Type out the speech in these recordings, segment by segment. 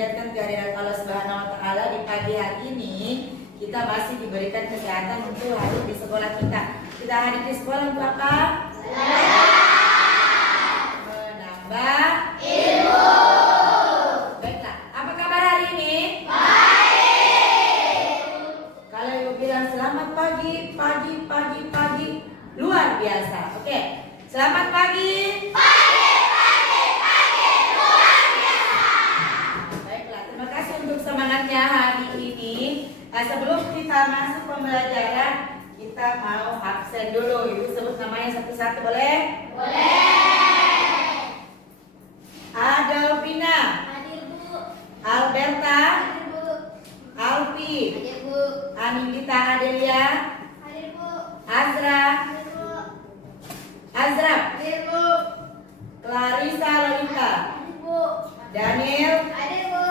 panjatkan kehadirat Allah Subhanahu wa taala di pagi hari ini kita masih diberikan kesehatan untuk hadir di sekolah kita. Kita hadir di sekolah untuk apa? Menambah ilmu. Baiklah, apa kabar hari ini? Baik. Kalau ibu bilang selamat pagi, luar biasa. Oke, selamat pagi. Semangatnya hari ini. Sebelum kita masuk pembelajaran, kita mau absen dulu. Ibu sebut namanya satu-satu, boleh? Boleh. Adelvina. Hadir, Bu. Alberta. Hadir, Bu. Alfi. Hadir, Bu. Anindita Adelia. Hadir, Bu. Azra. Hadir, Bu. Azrab. Hadir, Bu. Clarissa Lolita. Hadir, Bu. Daniel. Hadir, Bu.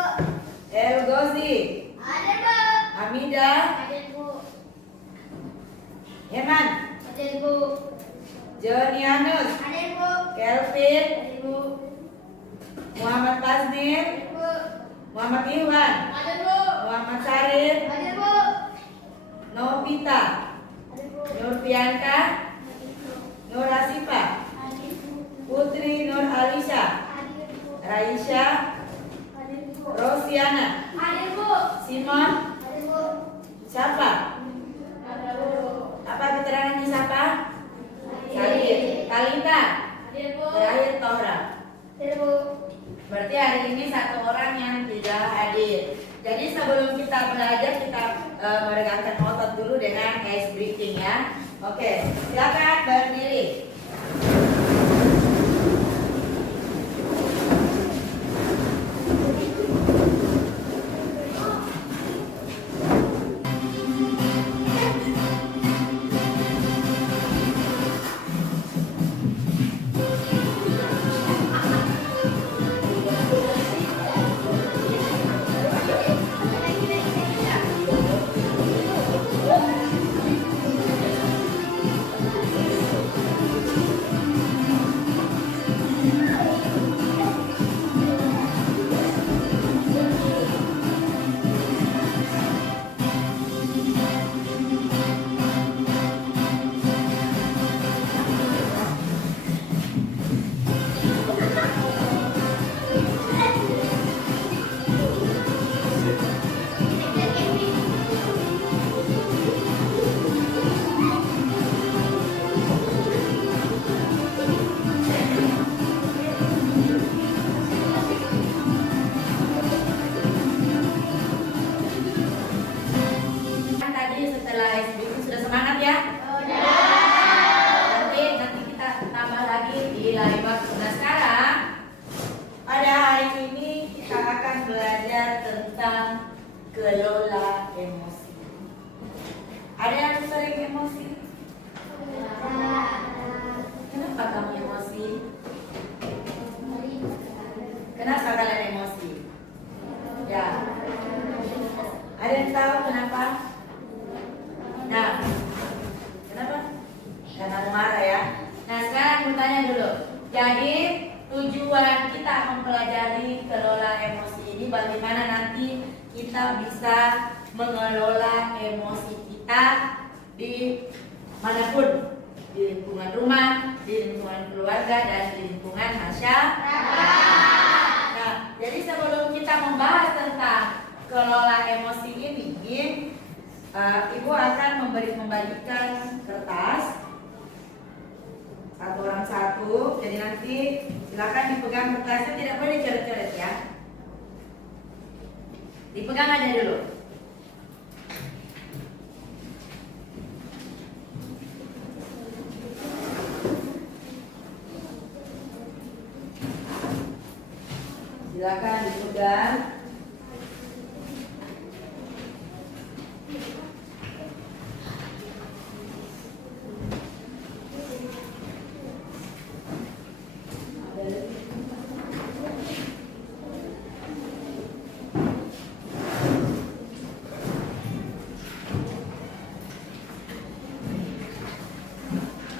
Elgozi. Hadir, Bu. Amida. Hadir, Bu. Heman. Hadir, Bu. Jonianus. Hadir, Bu. Kelvin. Hadir, Bu. Muhammad Tasnir. Hadir, Bu. Muhammad Iwan. Hadir, Bu. Muhammad Sarif. Hadir, Bu. Novita. Hadir, Bu. Nurfianka. Hadir, Bu. Nur Asifa. Hadir, Bu. Putri Nur Alisha. Hadir, Bu. Raisya. Rosiana. Hadir, Bu. Simon. Hadir, Bu. Siapa? Hadir, Bu. Apa keterangannya siapa? Hadir. Talita. Hadir, Bu. Terakhir Tohra. Hadir, Bu. Berarti hari ini satu orang yang tidak hadir. Jadi sebelum kita belajar kita meregangkan otot dulu dengan ice breathing ya. Oke, silakan berdiri. Kelola emosi. Ada yang sering emosi? Kenapa kamu emosi? Kenapa kalian emosi? Ya. Ada yang tahu kenapa? Nah, kenapa? Karena marah ya. Nah sekarang bertanya dulu. Jadi tujuan kita mempelajari kelola emosi ini bagaimana nanti kita bisa mengelola emosi kita di manapun, di lingkungan rumah, di lingkungan keluarga, dan di lingkungan masyarakat. Nah, jadi sebelum kita membahas tentang kelola emosi ini, Ibu akan membagikan kertas satu orang satu. Jadi nanti silakan dipegang kertasnya, tidak boleh coret-coret ya. Dipegang aja dulu. Silakan dipegang.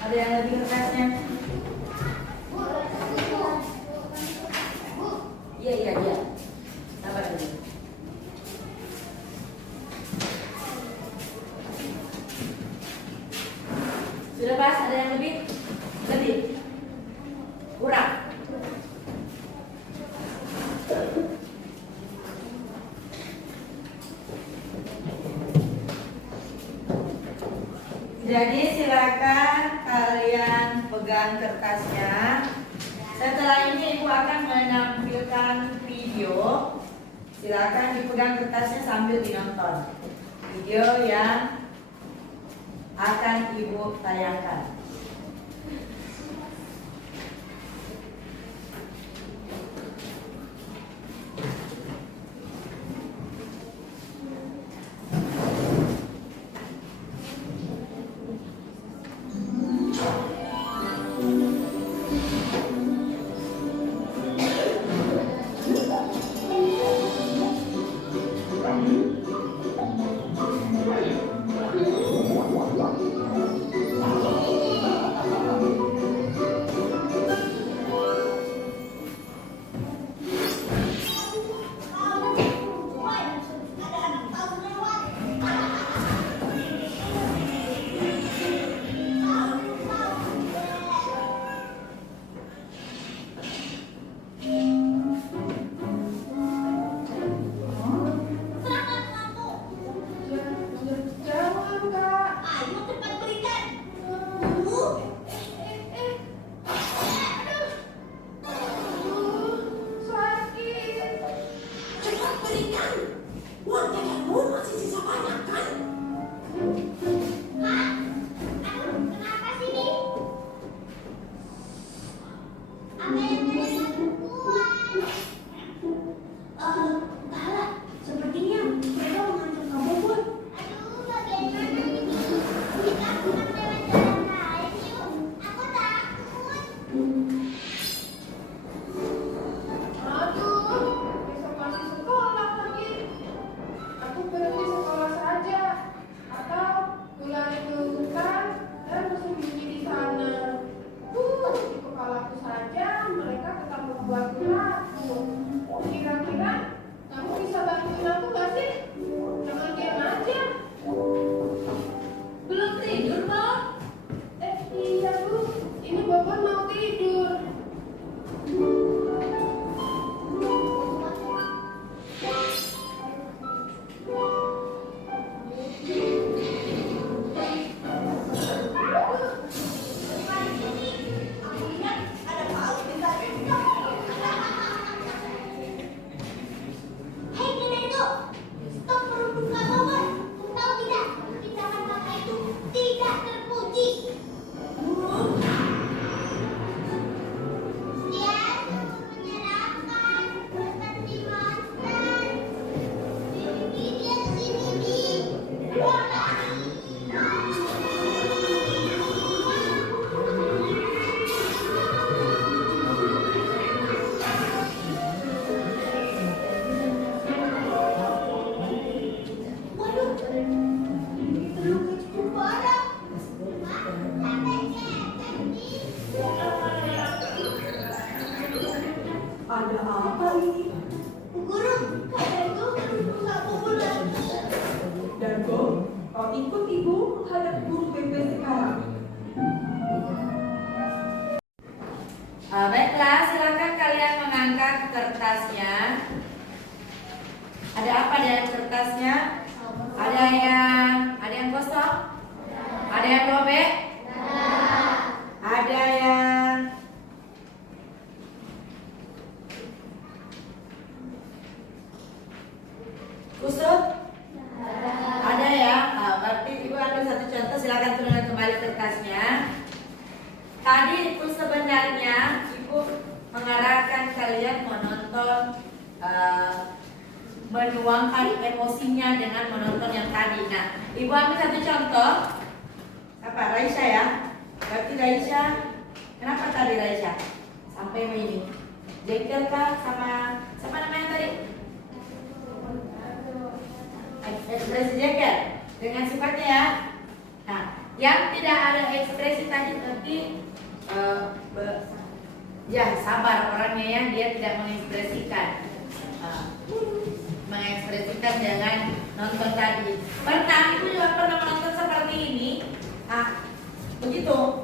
Ada yang lebih kertasnya? Iya. Sabar dulu. pas? Ada yang lebih? Lebih? Kurang? Jadi silakan kalian pegang kertasnya. Setelah ini Ibu akan menampilkan video. Silakan dipegang kertasnya sambil dinonton video yang akan Ibu tayangkan. Ada apa ini? Guru, kalian itu nggak pulang. Dargo, kau ikut ibu menghadap guru BP sekarang. Baiklah, silakan kalian mengangkat kertasnya. Ada apa di dalam kertasnya? Ada yang kosong? Ada yang robek? Ada yang kusut? Ada ya? Berarti Ibu ambil satu contoh, silakan turunkan kembali kertasnya. Tadi itu sebenarnya Ibu mengarahkan kalian menonton, menuangkan emosinya dengan menonton yang tadi. Nah, Ibu ambil satu contoh. Apa? Raisya ya? Berarti Raisya, kenapa tadi Raisya sampai ini? Jengkel kah sama siapa namanya tadi? Ekspresi jengkel dengan sifatnya ya. Nah, yang tidak ada ekspresi tadi berarti ya sabar orangnya ya, dia tidak mengekspresikan. Mengekspresikan dengan nonton tadi. Pertama itu juga pernah menonton seperti ini. Begitu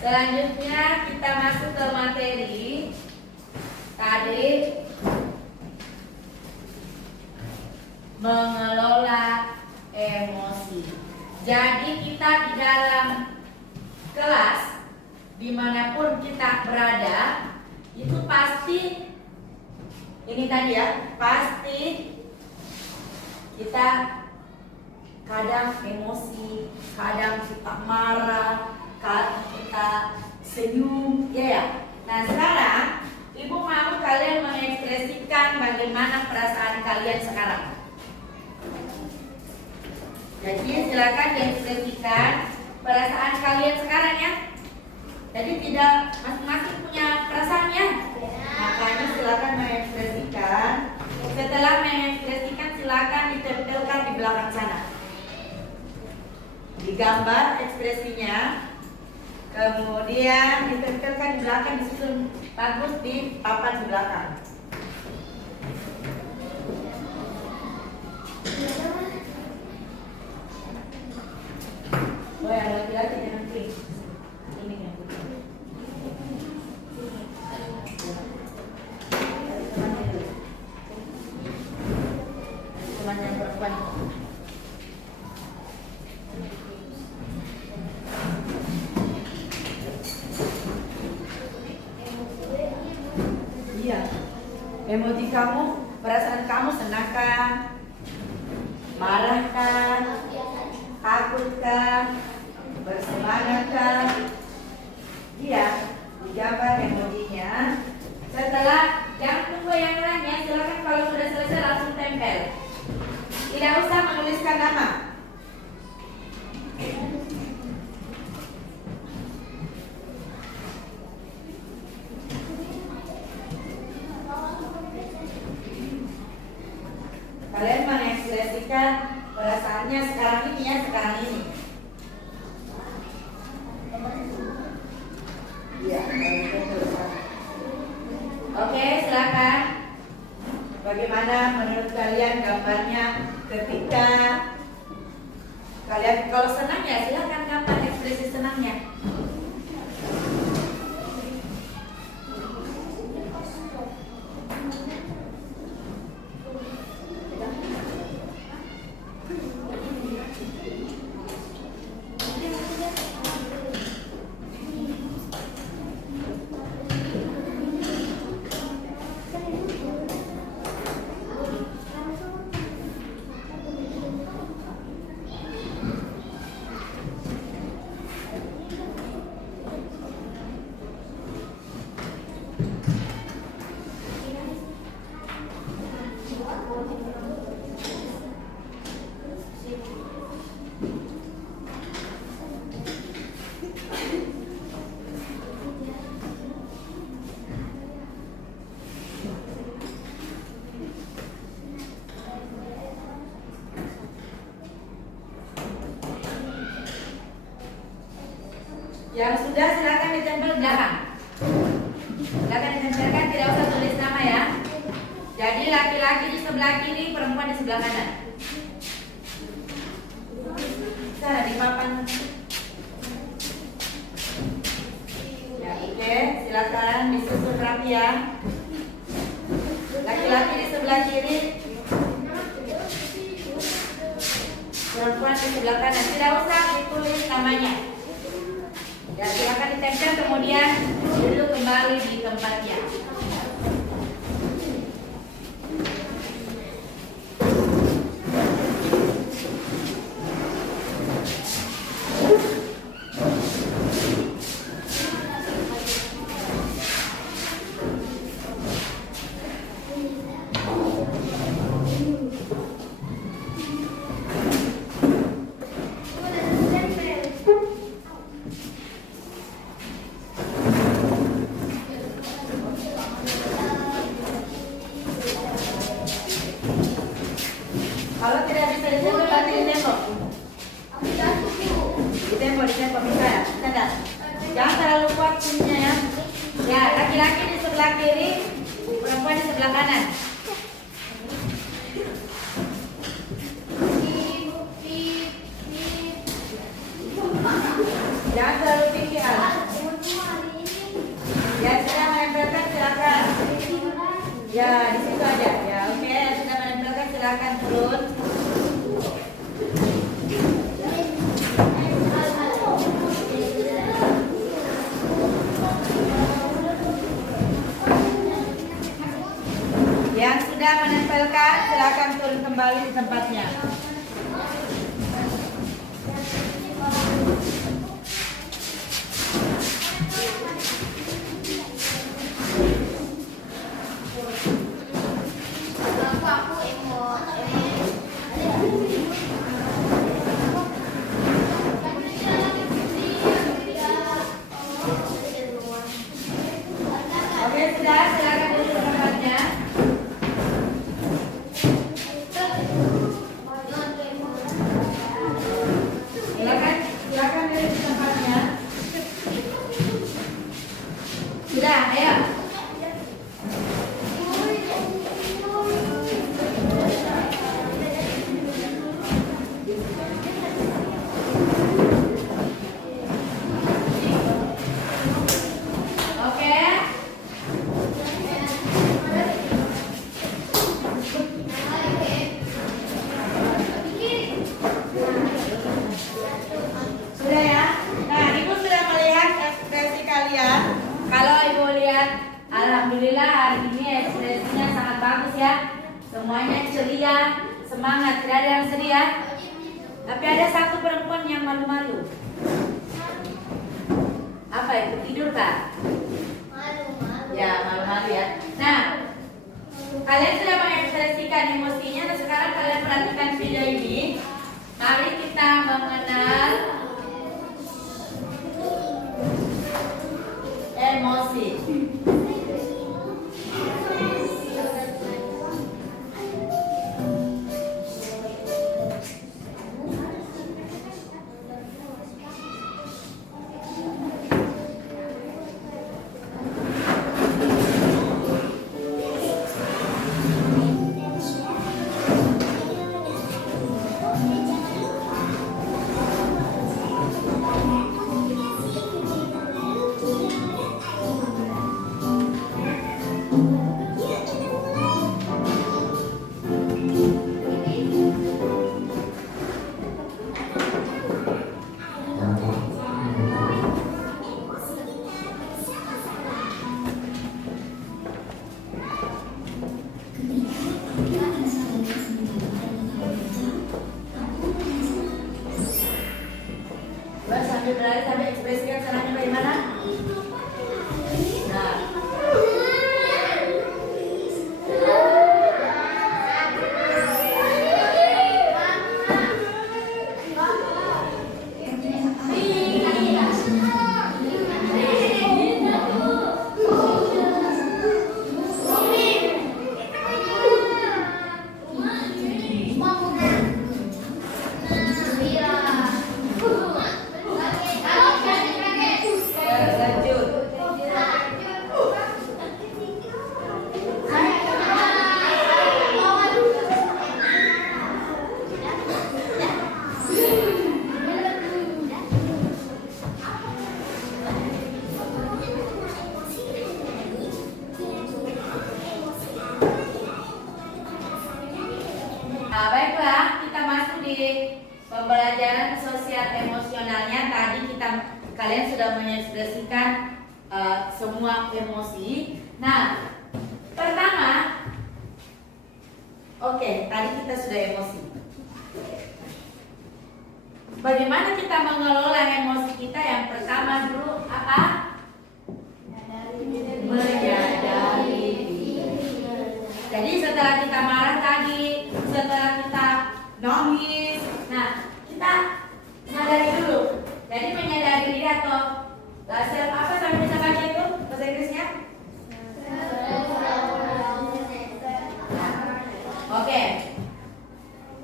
Selanjutnya kita masuk ke materi tadi, mengelola emosi. Jadi kita di dalam kelas dimanapun kita berada itu pasti ini tadi ya, pasti kita kadang emosi, kadang kita marah, kadang kita senyum, ya. Nah sekarang Ibu mau kalian mengekspresikan bagaimana perasaan kalian sekarang. Jadi silakan diekspresikan perasaan kalian sekarang ya. Jadi tidak masing-masing punya perasaannya. Makanya silakan mengekspresikan. Setelah mengekspresikan silakan ditempelkan di belakang sana. Digambar ekspresinya. Kemudian ditempelkan di belakang, disusun bagus di papan di belakang. Oh yang laki-laki jangan klik. Ini yang putih. Teman yang perempuan. Iya. Emosi kamu, perasaan kamu senangkah? Marahkah? Takutkah? Bersemangatkah? Iya, digambar emojinya. Setelah jangan tunggu yang lainnya, silakan kalau sudah selesai langsung tempel. Tidak usah menuliskan nama. Kalian mengekspresikan perasaannya sekarang ini ya, sekarang ini. Iya, oke, silakan. Bagaimana menurut kalian gambarnya ketika kalian kalau senang ya silakan gambar ekspresi senangnya. Yang sudah silakan ditempel belakang. Silakan ditempelkan, tidak usah tulis nama ya. Jadi laki-laki di sebelah kiri, perempuan di sebelah kanan. Cara di papan. Ya, oke, silakan disusun rapi ya. Laki-laki di sebelah kiri, perempuan di sebelah kanan. Tidak usah ditulis namanya. Ya, silakan ditempel kemudian duduk kembali di tempatnya. Kalau tidak bisa ditempel, berarti ditembok. Ditembok bisa ya? Tidak. Jangan terlalu kuat kuncinya ya. Ya, laki-laki di sebelah kiri, perempuan di sebelah kanan. Jangan terlalu tinggi. Ya, di situ aja. Ya, oke. Sudah menempelkan, silakan turun. Yang sudah menempelkan, silakan turun kembali di tempatnya. Aku emot. Oke, sudah, silakan duduk di tempatnya. Silakan, silakan duduk di tempatnya. Sudah, ayo. Oke. Sudah ya. Nah, Ibu sudah melihat ekspresi kalian. Kalau Ibu lihat, alhamdulillah hari ini ekspresinya sangat bagus ya. Semuanya ceria, semangat, tidak ada yang sedih ya. Tapi ada satu perempuan yang malu-malu. Apa itu? Tidur kah? Ya, malu-malu ya. Nah, kalian sudah mengekspresikan emosinya. Dan sekarang kalian perhatikan video ini. Mari kita mengenal emosi. Coba sambil berlari, sambil ekspresikan caranya bagaimana. Nah, lanjut. Nah, baiklah, kita masuk di pembelajaran sosial emosionalnya. Tadi kalian sudah mengekspresikan semua emosi. Nah, pertama, oke, tadi kita sudah emosi. Bagaimana kita mengelola emosi kita? Yang pertama dulu apa? Menyadari diri. Jadi setelah kita marah tadi, setelah kita nangis, nah kita sadari dulu. Jadi menyadari diri atau self apa sampai kita baca itu bahasa Inggrisnya? Oke.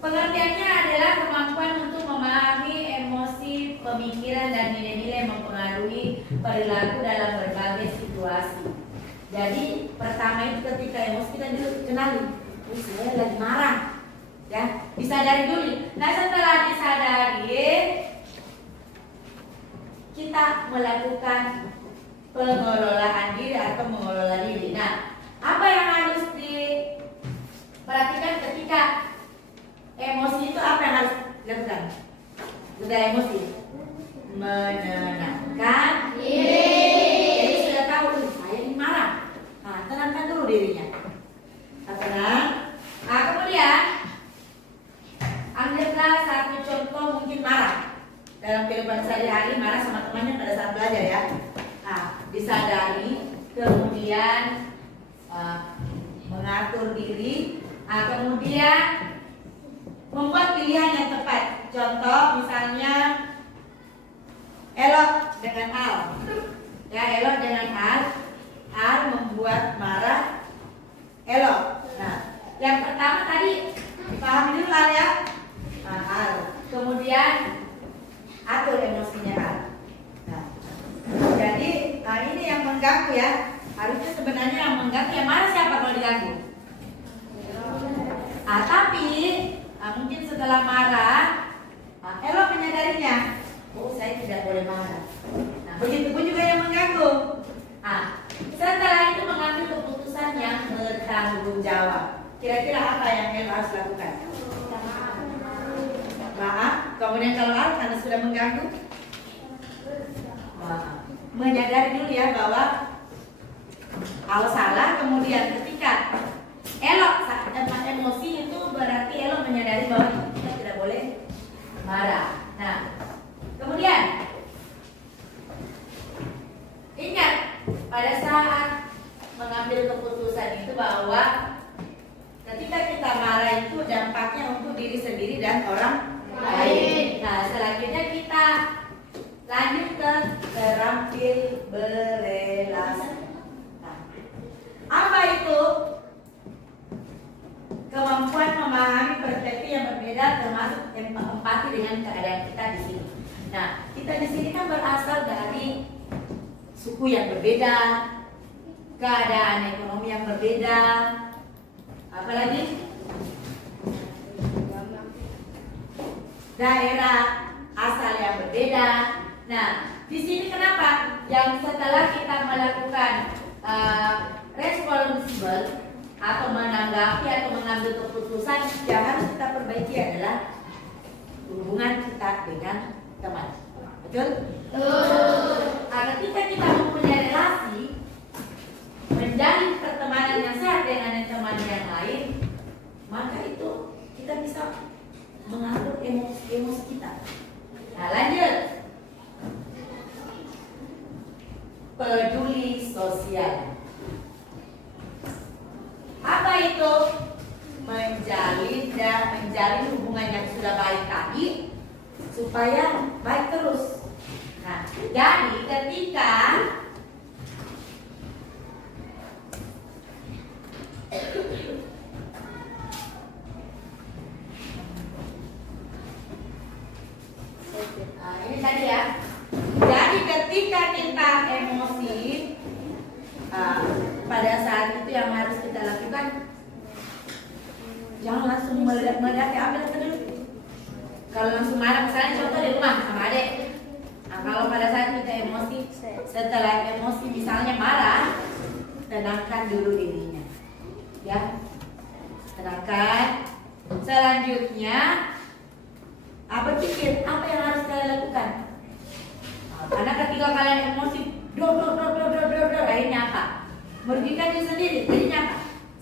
Pengertiannya adalah kemampuan untuk memahami emosi, pemikiran dan nilai-nilai yang mempengaruhi perilaku dalam berbagai situasi. Jadi pertama itu ketika emosi kita dulu kenali, saya lagi marah, ya disadari dulu. Nah setelah disadari, kita melakukan pengelolaan diri atau mengelola diri. Nah apa yang harus ketika emosi itu apa yang harus dilakukan? Gejala emosi menenangkan diri. Jadi sudah tahu saya ini marah. Nah, tenangkan dulu dirinya. Tenang. Nah, kemudian ambillah satu contoh mungkin marah dalam kehidupan sehari-hari, marah sama temannya pada saat belajar ya. Nah, disadari, kemudian mengatur diri, kemudian membuat pilihan yang tepat. Contoh misalnya elok dengan al, ya elok dengan al membuat marah elok. Nah, yang pertama tadi dipahami dulu al ya, al. Kemudian atur emosinya al. Nah, jadi ini yang mengganggu ya. Harusnya sebenarnya yang mengganggu yang marah siapa kalau diganggu? Tapi mungkin setelah marah, elok menyadarinya. Oh, saya tidak boleh marah. Nah, begitu pun juga yang mengganggu. Setelah itu mengambil keputusan yang bertanggung jawab. Kira-kira apa yang elok harus lakukan? Maaf. Kemudian kalau karena sudah mengganggu, menyadari dulu ya bahwa kalau salah, kemudian ketika elok emosi itu berarti elok menyadari bahwa kita tidak boleh marah. Nah, kemudian ingat pada saat mengambil keputusan itu bahwa ketika kita marah itu dampaknya untuk diri sendiri dan orang lain. Nah, selanjutnya kita lanjut ke terampil berelasi. Apa itu? Kemampuan memahami perspektif yang berbeda, termasuk empati dengan keadaan kita di sini. Nah, kita di sini kan berasal dari suku yang berbeda, keadaan ekonomi yang berbeda, apalagi daerah asal yang berbeda. Nah, di sini kenapa? Yang setelah kita melakukan responsible atau menanggapi atau mengambil keputusan, yang harus kita perbaiki adalah hubungan kita dengan teman. Betul? Ketika kita mempunyai relasi, menjalin pertemanan yang sehat dengan teman yang lain, maka itu kita bisa mengatur emosi kita. Nah, lanjut. Peduli sosial. Apa itu? Menjalin hubungan yang sudah baik tadi supaya baik terus. Nah, jadi ketika ini tadi ya. Jadi ketika kita emosi, pada saat itu yang harus kita lakukan, jangan langsung meledak-meledak ya, ambil dulu. Kalau langsung marah, misalnya contoh di rumah sama adik. Nah, kalau pada saat kita emosi, setelah emosi misalnya marah, tenangkan dulu dirinya, ya, tenangkan. Selanjutnya, berpikir apa yang harus kalian lakukan. Karena ketika kalian emosi, akhirnya apa? Merugikan diri sendiri, jadinya apa?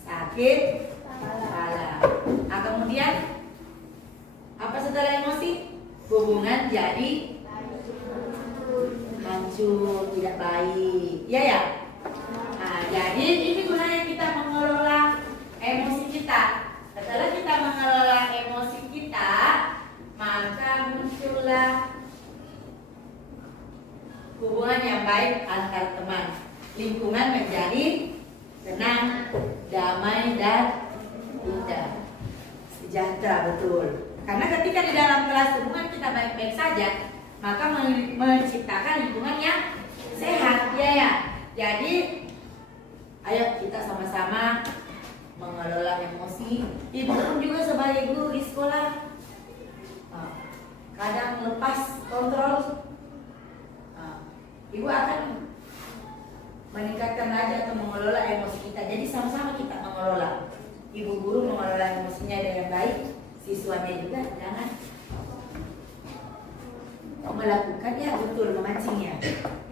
Sakit kepala. Kemudian apa setelah emosi? Hubungan jadi hancur, tidak baik. Iya ya? Nah, jadi ini gunanya kita mengelola emosi kita. Setelah kita mengelola emosi kita, maka muncullah hubungan yang baik antar teman. Lingkungan menjadi tenang, damai, dan indah, sejahtera, betul. Karena ketika di dalam kelas hubungan kita baik-baik saja, maka menciptakan lingkungan yang sehat, ya. Jadi, ayo kita sama-sama mengelola emosi. Ibu pun juga sebagai guru di sekolah, kadang lepas kontrol. Ibu akan meningkatkan lagi atau mengelola emosi kita. Jadi sama-sama kita mengelola. Ibu guru mengelola emosinya dengan siswanya juga jangan melakukan ya betul memancingnya.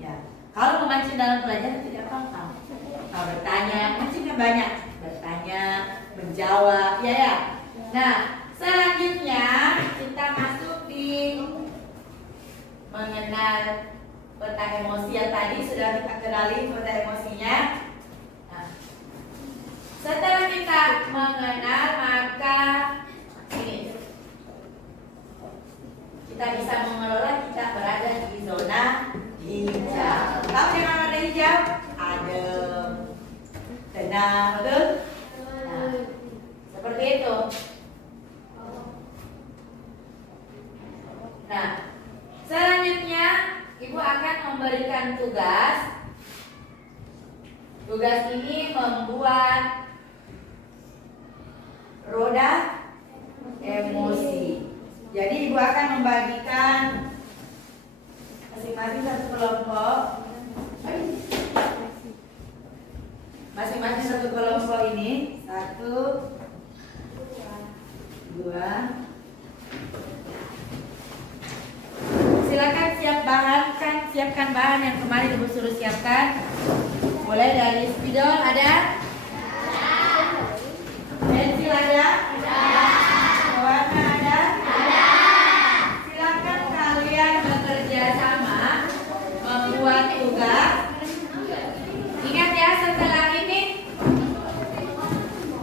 Ya, kalau memancing dalam pelajaran tidak apa-apa. Kalau bertanya, mancingnya banyak. Bertanya, menjawab, ya. Nah, selanjutnya kita masuk di mengenal peta emosi yang tadi sudah kita kenali peta emosinya. Nah, setelah kita mengenal maka ini kita bisa mengelola kita berada di zona hijau. Tahu di mana ada hijau? Adem, tenang, betul? Nah, seperti itu. Nah, selanjutnya Ibu akan memberikan tugas. Tugas ini membuat roda emosi. Jadi Ibu akan membagikan masing-masing satu kelompok. Masing-masing satu kelompok ini 1, 2. Silakan siapkan bahan yang kemarin Ibu suruh siapkan. Mulai dari spidol ada? Pensil ada? Warna ada? Silakan kalian bekerja sama membuat tugas. Ingat ya, setelah ini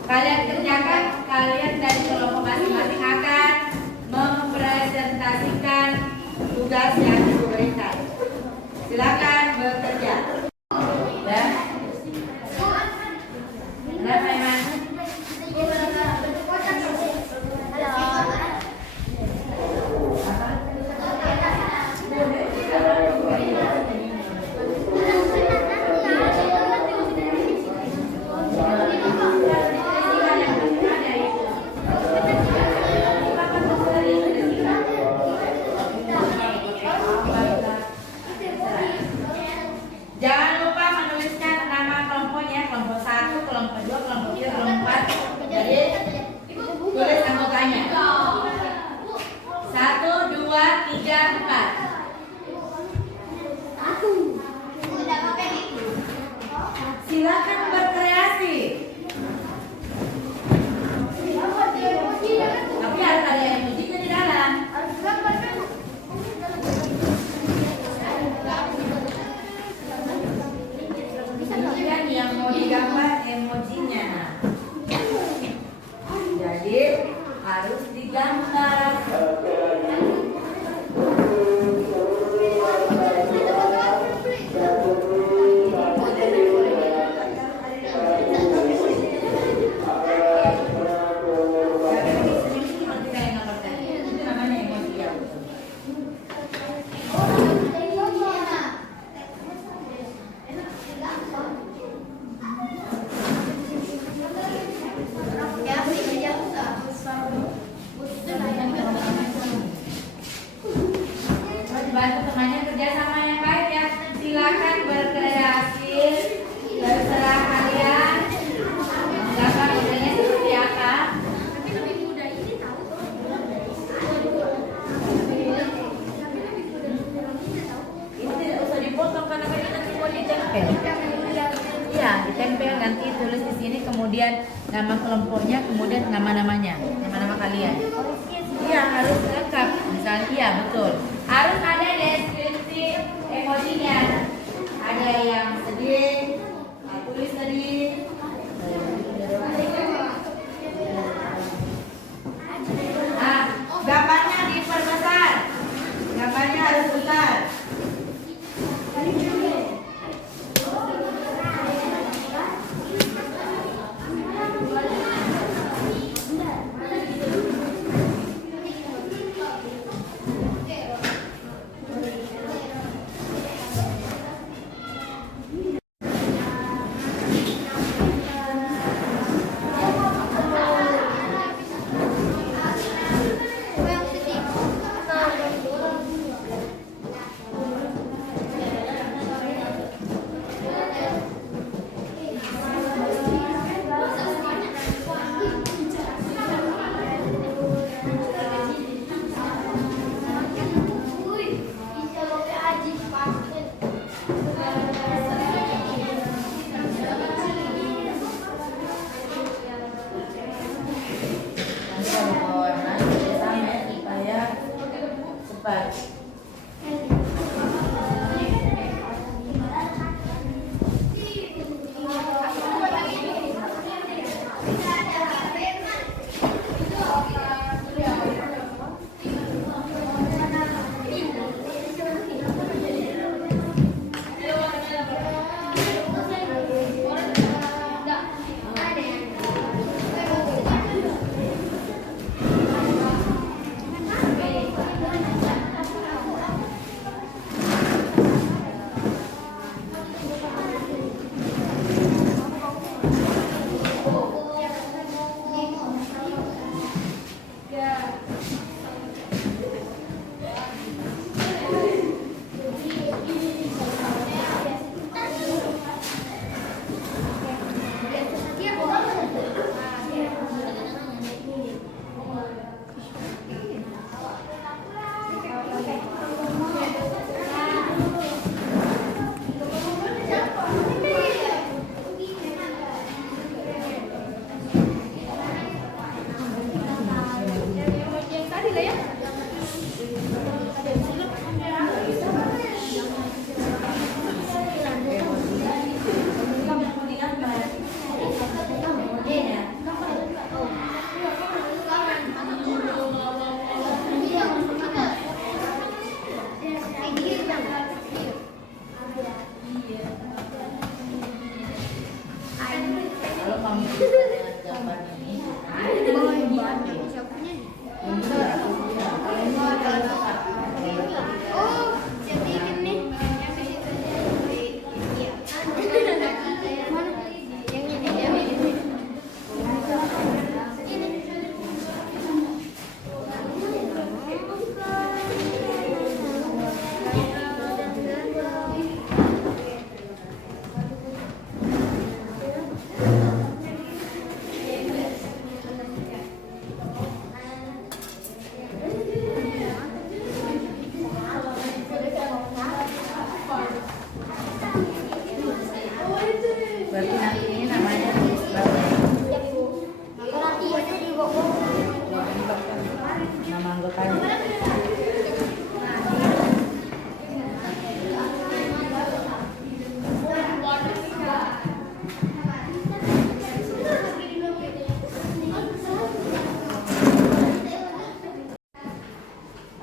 kalian kerjakan, kalian dari kelompok masing-masing akan mempresentasikan tugas yang diberikan. Silakan bekerja. Ya. Kenapa emang? Jangan lupa menuliskan nama kelompoknya, kelompok 1, kelompok 2, kelompok 3, kelompok 4. Jadi tulis anggotanya. 1, 2, 3, 4. Silakan berkreasi. Tapi harus ada yang emojinya di dalam. Ini kan yang mau digambar emojinya. Jadi harus digambar. Itu namanya emoji ya. Bantu temannya kerja sama yang baik ya. Silakan berkreasi, terserah kalian. Gambar modelnya seperti apa? Ini tidak usah dipotong karena kan nanti mau ditempel. Iya, ditempel nanti tulis di sini, kemudian nama kelompoknya, kemudian nama-namanya, nama-nama kalian. Iya, harus lengkap. Misalnya, iya betul. Harus ada deskripsi emojinya. Ada yang sedih, tulis sedih. Nah, gambarnya diperbesar. Gambarnya harus besar. mami bisa dengan jawaban ini. Oh, siapa bikin nih? Yang di situ yang ini. Berarti nanti ini namanya bapak. Nama anggotanya.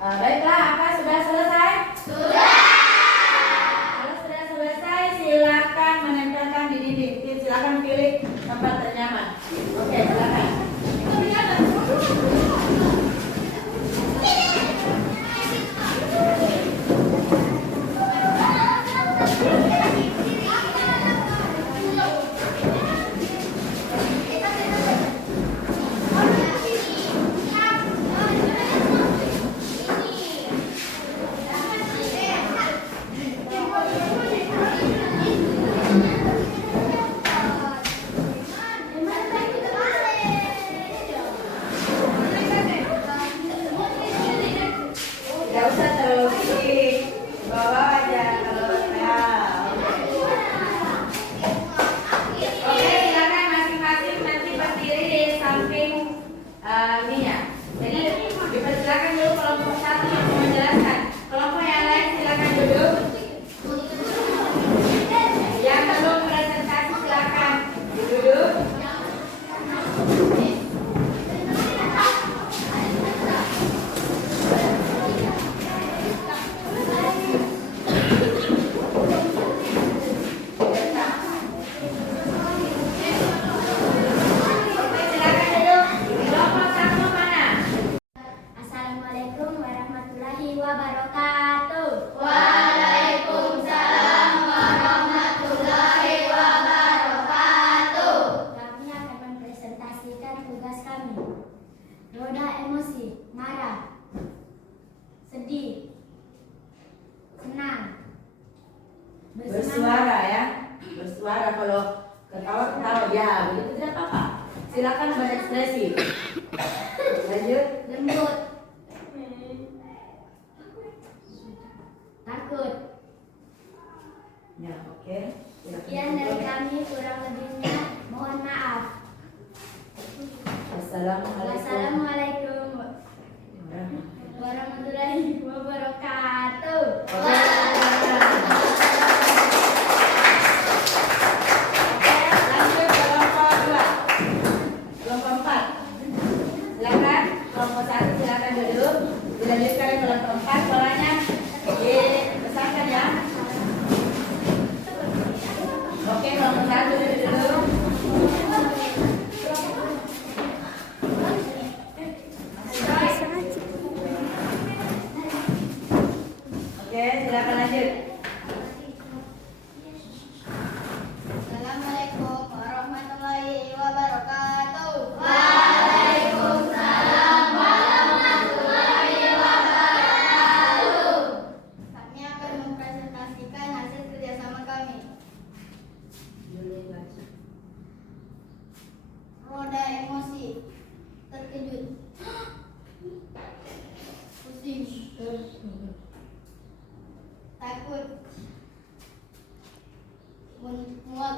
Baiklah, apa sudah selesai? Kalau sudah selesai, silakan menempelkan di dinding. Silakan pilih tempat ternyaman. Oke, silakan. Tidak usah terlalu tinggi, bawa aja kalau ya. Oke, silakan masing-masing nanti berdiri di samping ini ya. Jadi dipersilakan dulu kelompok satu yang mau menjelaskan. Kelompok yang lain silakan duduk. Yang belum presentasi silakan duduk. Assalamualaikum warahmatullahi wabarakatuh. Kami akan mempresentasikan tugas kami. Roda emosi, marah, sedih, senang, Bersuara ya, bersuara. Kalau ketawa ya, begitu tidak apa-apa. Silakan berekspresi. Lanjut. lembut, takut. Ya, oke. Silakan. Sekian dari kami, kurang lebihnya mohon maaf. Wassalamualaikum warahmatullahi wabarakatuh. Oke, lanjut kelompok 2. Kelompok 4. Silakan kelompok 1 silakan duduk. Dilanjutkan ke kelompok 4, polanya dipesankan ya. Oke, kelompok 1 duduk dulu. Oke, silakan lanjut. Assalamualaikum warahmatullahi wabarakatuh. Kami akan mempresentasikan hasil kerjasama kami. Roda emosi, terkejut, pusing, takut, muak,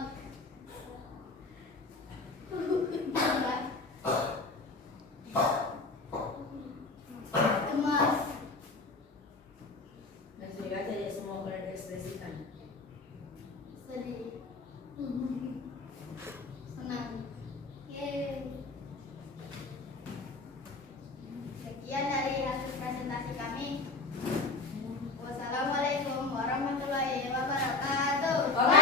cemas, Langsung dibaca ya, semua boleh diekspresikan. sedih, senang. Yeay. Sekian dari hasil presentasi kami. Wassalamualaikum warahmatullahi wabarakatuh. Oke,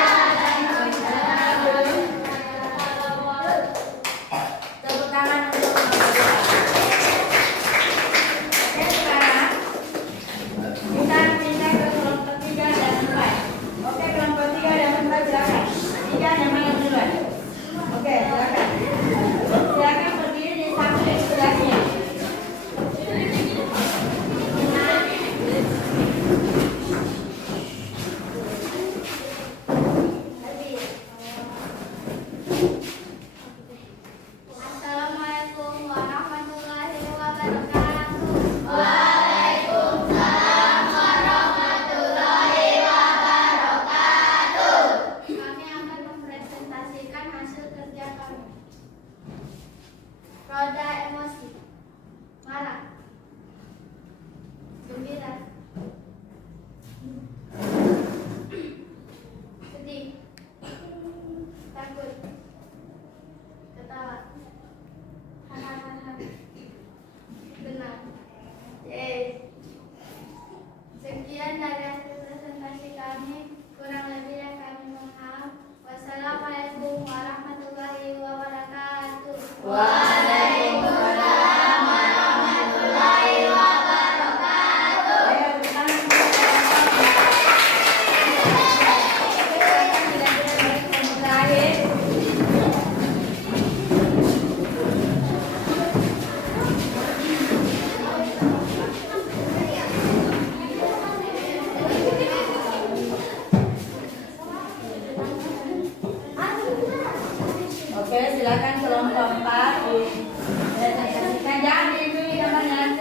Oke, silakan kelompok 4 dipresentasikan. Jangan diikuti namanya.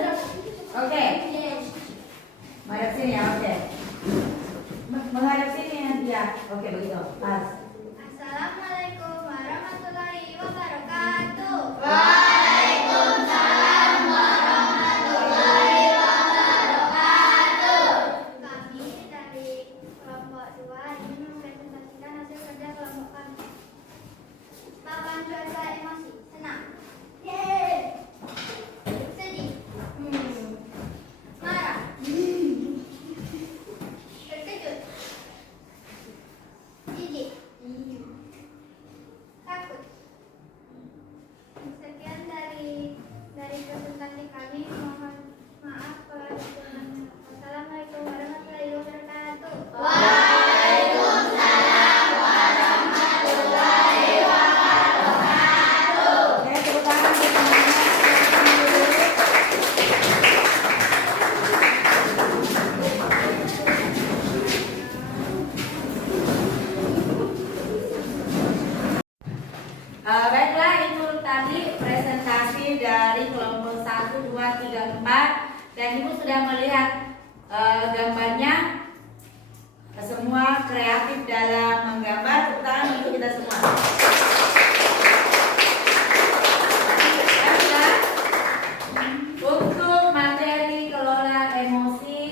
Oke. Menghadap sini ya, oke. Menghadap sini nanti ya. Oke, begitu. Pas. Assalamualaikum warahmatullahi wabarakatuh. Waalaikumsalam warahmatullahi wabarakatuh. Kami dari kelompok 2 ingin mempresentasikan hasil kerja kelompok kami. Papan cuaca emosi, senang. Sedih. Marah. Terkejut. Jijik. Takut. Sekian dari presentasi kami. Mohon maaf kalau ada kekurangan. Wassalamualaikum warahmatullahi wabarakatuh. Waalaikumsalam warahmatullahi wabarakatuh. Oke, tepuk tangan untuk teman-teman. Baiklah, itu tadi presentasi dari kelompok 1, 2, 3, 4. Dan Ibu sudah melihat gambarnya. Semua kreatif dalam menggambar. Tepuk tangan untuk kita semua. Baiklah, untuk materi kelola emosi,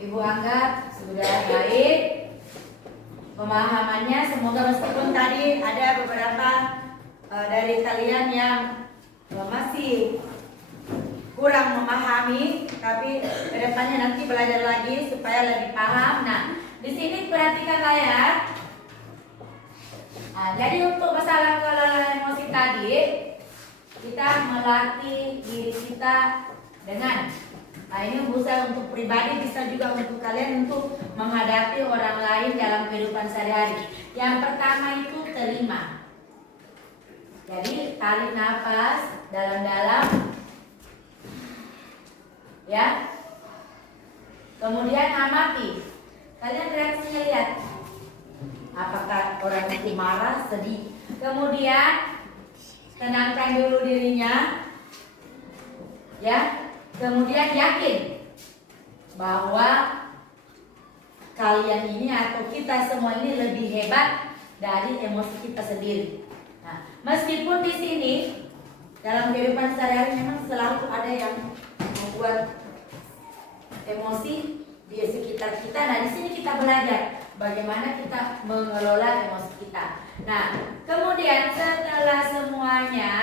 Ibu anggap sudah baik pemahamannya. Semoga meskipun tadi ada beberapa dari kalian yang masih kurang memahami, tapi kedepannya nanti belajar lagi supaya lebih paham. Nah, di sini perhatikanlah ya. Nah, jadi untuk masalah kelola emosi tadi, kita melatih diri kita dengan, nah ini bisa untuk pribadi, bisa juga untuk kalian untuk menghadapi orang lain dalam kehidupan sehari-hari. Yang pertama itu terima. Jadi tarik nafas dalam-dalam, ya. Kemudian amati. Kalian reaksinya lihat. Apakah orang itu marah, sedih. Kemudian tenangkan dulu dirinya, ya. Kemudian yakin bahwa kalian ini atau kita semua ini lebih hebat dari emosi kita sendiri. Nah, meskipun di sini dalam kehidupan sehari-hari memang selalu ada yang membuat emosi di sekitar kita. Nah, di sini kita belajar bagaimana kita mengelola emosi kita. Nah, kemudian setelah semuanya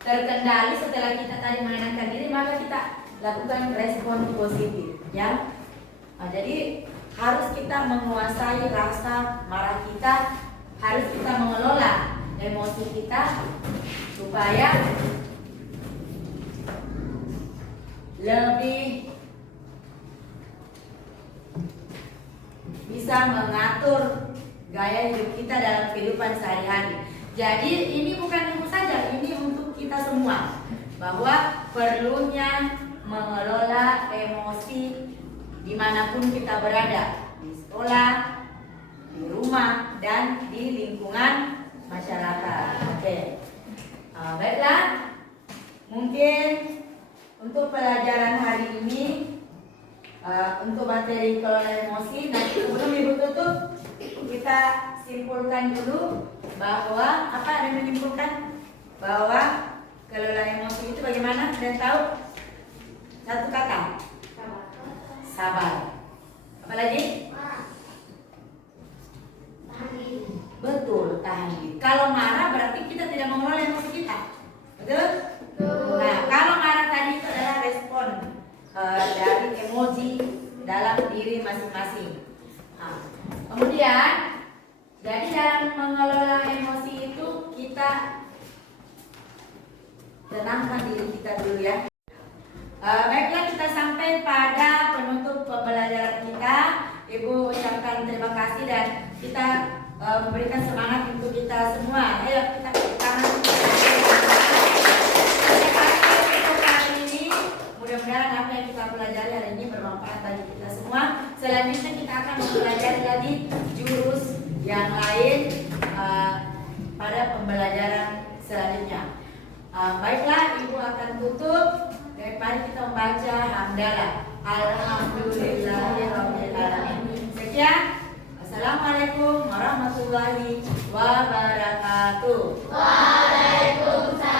terkendali, setelah kita tadi menenangkan diri, maka kita lakukan respon positif, ya. Nah, jadi harus kita menguasai rasa marah kita, harus kita mengelola emosi kita supaya lebih bisa mengatur gaya hidup kita dalam kehidupan sehari-hari. Jadi ini bukan Ibu saja, ini untuk kita semua, bahwa perlunya mengelola emosi dimanapun kita berada, di sekolah, di rumah, dan di lingkungan masyarakat. Oke, baiklah, mungkin untuk pelajaran hari ini, untuk materi kelola emosi, nanti sebelum Ibu tutup, kita simpulkan dulu bahwa apa yang menyimpulkan bahwa kelola emosi itu bagaimana? Dan tahu satu kata, sabar. Apa lagi? Betul, tahan diri. Kalau marah berarti kita tidak mengelola emosi kita, betul? Nah, kalau marah tadi itu adalah respon dari emosi dalam diri masing-masing. Nah, kemudian, jadi dalam mengelola emosi itu kita tenangkan diri kita dulu ya. Baiklah, kita sampai pada penutup pembelajaran kita. Ibu ucapkan terima kasih dan kita memberikan semangat untuk kita semua. Ayo kita tepuk tangan. Terima kasih untuk hari ini. Mudah-mudahan apa yang kita pelajari hari ini bermanfaat bagi kita semua. Selanjutnya kita akan mempelajari lagi jurus yang lain pada pembelajaran selanjutnya. Baiklah, Ibu akan tutup daripada kita membaca hamdalah. Alhamdulillahirabbil alamin. Sekian. Assalamualaikum warahmatullahi wabarakatuh. Waalaikumsalam.